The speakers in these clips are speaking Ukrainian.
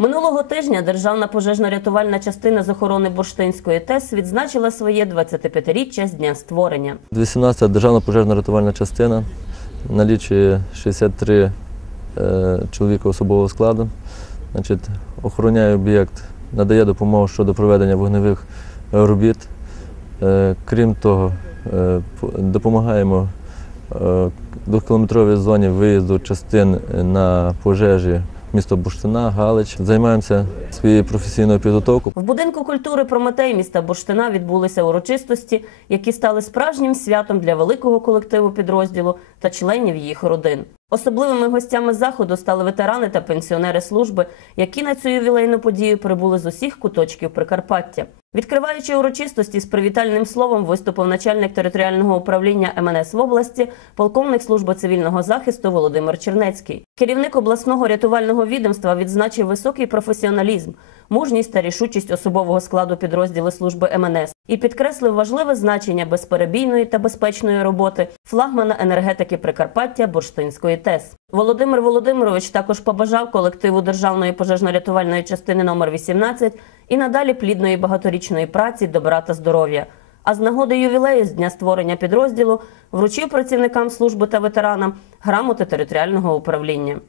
Минулого тижня Державна пожежно-рятувальна частина з охорони Бурштинської ТЕС відзначила своє 25-річчя з дня створення. 18-та державна пожежна рятувальна частина налічує 63 е, чоловіка особового складу. Охороняє об'єкт, надає допомогу щодо проведення вогневих е, робіт. Е, крім того, допомагаємо е, двохкілометровій зоні виїзду частин на пожежі місто Буштина, Галич. Займаємося своєю професійною підготовкою. В будинку культури Прометей міста Бурштина відбулися урочистості, які стали справжнім святом для великого колективу підрозділу та членів їх родин. Особливими гостями заходу стали ветерани та пенсіонери служби, які на цю ювілейну подію прибули з усіх куточків Прикарпаття. Відкриваючи урочистості з привітальним словом, виступив начальник територіального управління МНС в області, полковник служби цивільного захисту Володимир Чернецький. Керівник обласного рятувального відомства відзначив високий професіоналізм, мужність та рішучість особового складу підрозділу служби МНС і підкреслив важливе значення безперебійної та безпечної роботи флагмана енергетики Прикарпаття Бурштинської ТЕС. Володимир Володимирович також побажав колективу Державної пожежно-рятувальної частини номер 18 і надалі плідної багаторічної праці, добра та здоров'я. А з нагоди ювілею з дня створення підрозділу вручив працівникам служби та ветеранам грамоти територіального управління.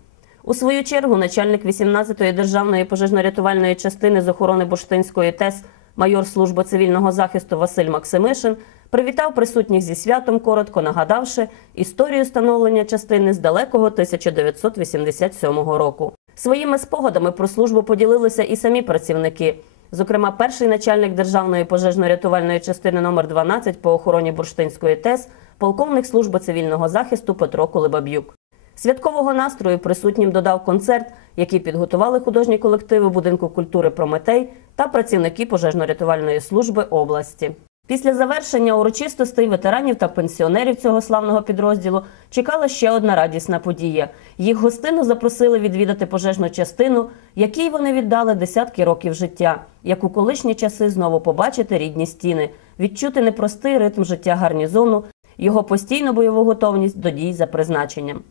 У свою чергу начальник 18-ї державної пожежно-рятувальної частини з охорони Бурштинської ТЕС майор служби цивільного захисту Василь Максимишин привітав присутніх зі святом, коротко нагадавши історію становлення частини з далекого 1987 року. Своїми спогадами про службу поділилися і самі працівники. Зокрема, перший начальник державної пожежно-рятувальної частини номер 12 по охороні Бурштинської ТЕС, полковник служби цивільного захисту Петро Колебаб'юк. Святкового настрою присутнім додав концерт, який підготували художні колективи будинку культури Прометей та працівники пожежно-рятувальної служби області. Після завершення урочистостей ветеранів та пенсіонерів цього славного підрозділу чекала ще одна радісна подія. Їх гостину запросили відвідати пожежну частину, якій вони віддали десятки років життя, як у колишні часи знову побачити рідні стіни, відчути непростий ритм життя гарнізону, його постійну бойову готовність до дій за призначенням.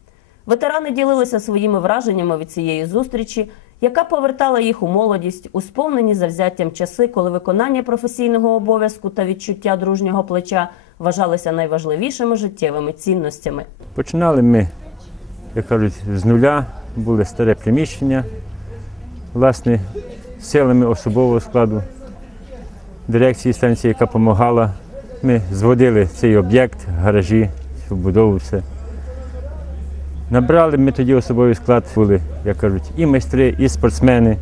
Ветерани ділилися своїми враженнями від цієї зустрічі, яка повертала їх у молодість, у сповнені завзяттям часи, коли виконання професійного обов'язку та відчуття дружнього плеча вважалися найважливішими життєвими цінностями. Починали ми, як кажуть, з нуля, були старе приміщення, власне, силами особового складу, дирекції станції, яка допомагала. Ми зводили цей об'єкт, гаражі, побудову все. Набрали ми тоді особовий склад, були, як кажуть, і майстри, і спортсмени.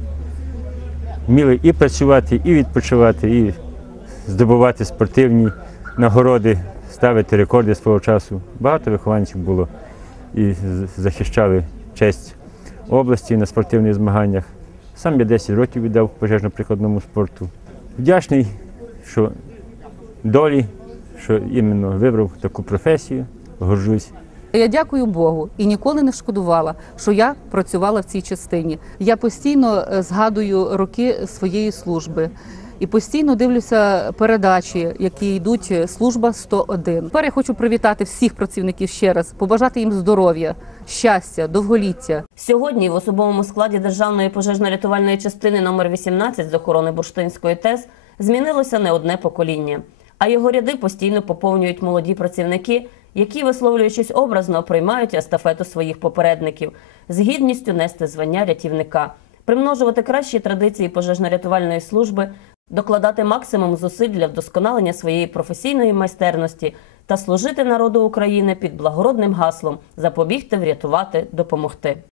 Вміли і працювати, і відпочивати, і здобувати спортивні нагороди, ставити рекорди свого часу. Багато вихованців було і захищали честь області на спортивних змаганнях. Сам я 10 років віддав пожежно-прикладному спорту. Вдячний, що долі, що іменно вибрав таку професію, горжусь. Я дякую Богу і ніколи не шкодувала, що я працювала в цій частині. Я постійно е, згадую роки своєї служби і постійно дивлюся передачі, які йдуть е, служба 101. Тепер я хочу привітати всіх працівників ще раз, побажати їм здоров'я, щастя, довголіття. Сьогодні в особовому складі Державної пожежно-рятувальної частини номер 18 з охорони Бурштинської ТЕС змінилося не одне покоління, а його ряди постійно поповнюють молоді працівники, які, висловлюючись образно, приймають естафету своїх попередників з гідністю нести звання рятівника, примножувати кращі традиції пожежно-рятувальної служби, докладати максимум зусиль для вдосконалення своєї професійної майстерності та служити народу України під благородним гаслом запобігти, врятувати, допомогти.